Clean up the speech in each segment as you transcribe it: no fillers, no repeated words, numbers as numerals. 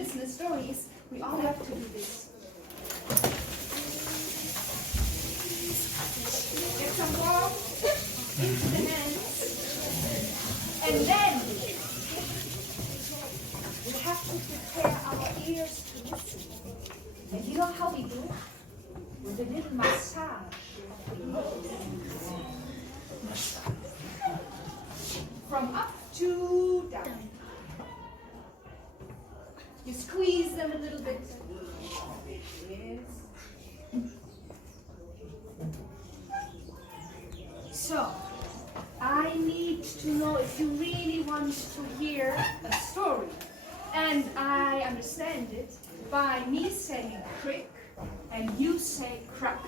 listen to stories, we all have to do this. Get some warmth into the hands. And then we have to prepare our ears to listen. And you know how we do it? With a little massage. From up to down. You squeeze them a little bit. Yes. So, I need to know if you really want to hear a story. And I understand it by me saying crick and you say crack.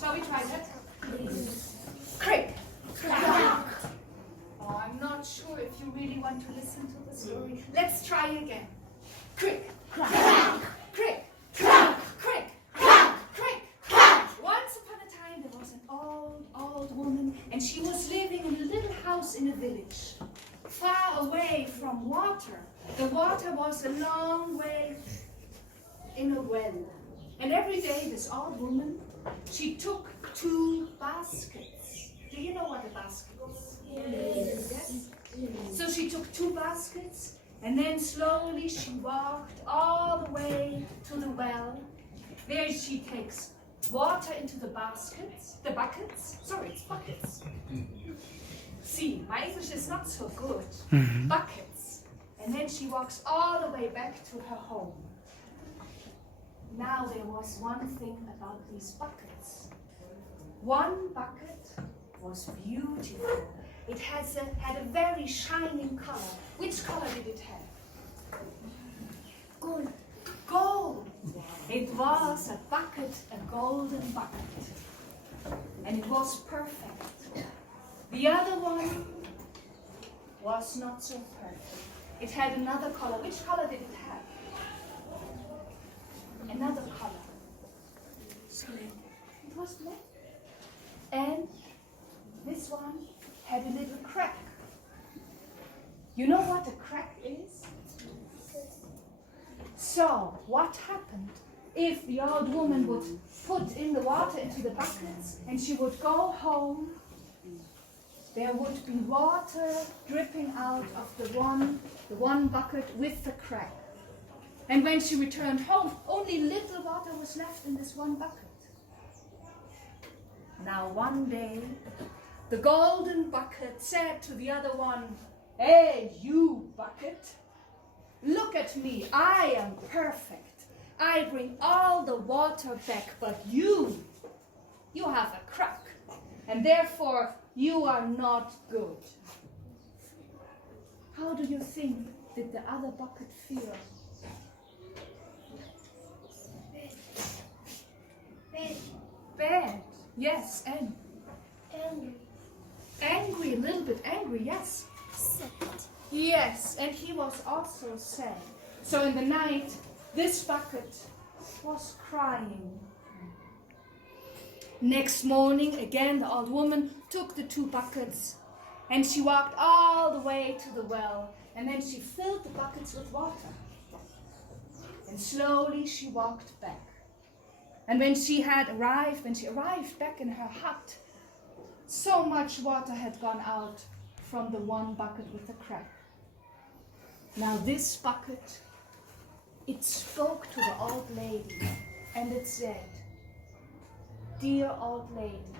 Shall we try that? Crick. Crack. Oh, I'm not sure if you really want to listen to the story. Let's try again. Crick. Crack. Crick. Crack. Crick. Crack. Crick. Crack. Once upon a time there was an old woman, and she was living in a little house in a village, far away from water. The water was a long way in a well. And every day this old woman, she took 2 baskets. Do you know what a basket is? Yes. So she took 2 baskets, and then slowly she walked all the way to the well. There she takes water into the buckets. Sorry, it's buckets. See, my English is not so good. Buckets. And then she walks all the way back to her home. Now there was one thing about these buckets. One bucket was beautiful. It had a very shining color. Which color did it have? Gold. Gold. It was a bucket, a golden bucket. And it was perfect. The other one was not so perfect. It had another color. Which color did it have? Another color. It was black. And this one had a little crack. You know what a crack is? So, what happened if the old woman would put in the water into the buckets and she would go home? There would be water dripping out of the one bucket with the crack. And when she returned home, only little water was left in this one bucket. Now one day, the golden bucket said to the other one, "Hey, you bucket, look at me, I am perfect. I bring all the water back, but you have a crack, and therefore you are not good." How do you think did the other bucket feel? Bad. Yes, and Angry. angry, a little bit angry, yes. Sad. Yes, and he was also sad. So in the night, this bucket was crying. Next morning, again, the old woman took the 2 buckets and she walked all the way to the well, and then she filled the buckets with water. And slowly she walked back. And when she arrived back in her hut, so much water had gone out from the one bucket with the crack. Now this bucket, it spoke to the old lady, and it said, "Dear old lady,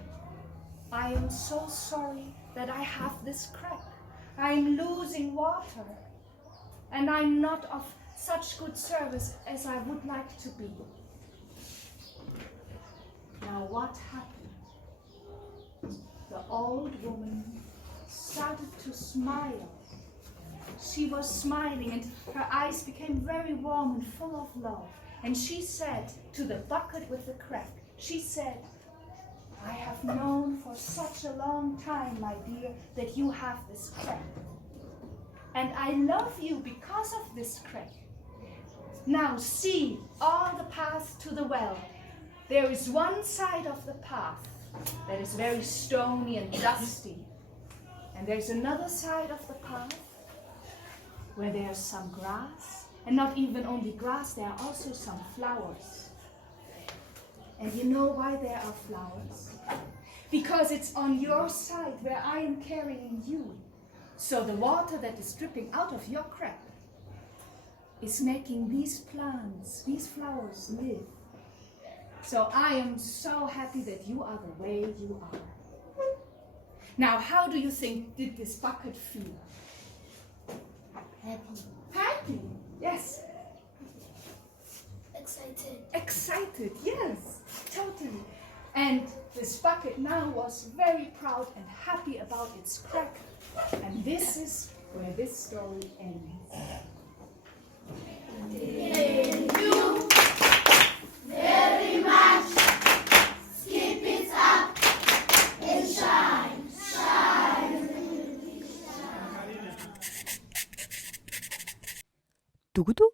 I am so sorry that I have this crack. I'm losing water, and I'm not of such good service as I would like to be." Now what happened? The old woman started to smile. She was smiling, and her eyes became very warm and full of love. And she said to the bucket with the crack, she said, "I have known for such a long time, my dear, that you have this crack. And I love you because of this crack. Now see all the path to the well. There is one side of the path that is very stony and dusty. And there's another side of the path where there's some grass And not even only grass, there are also some flowers. And you know why there are flowers? Because it's on your side where I am carrying you. So the water that is dripping out of your crack is making these plants, these flowers live. So I am so happy that you are the way you are. Now, how do you think did this bucket feel? Happy. Happy, yes. Excited. Excited, yes, totally. And this bucket now was very proud and happy about its crack. And this is where this story ends. Thank you very much. Keep it up and shine, shine. Tugutu?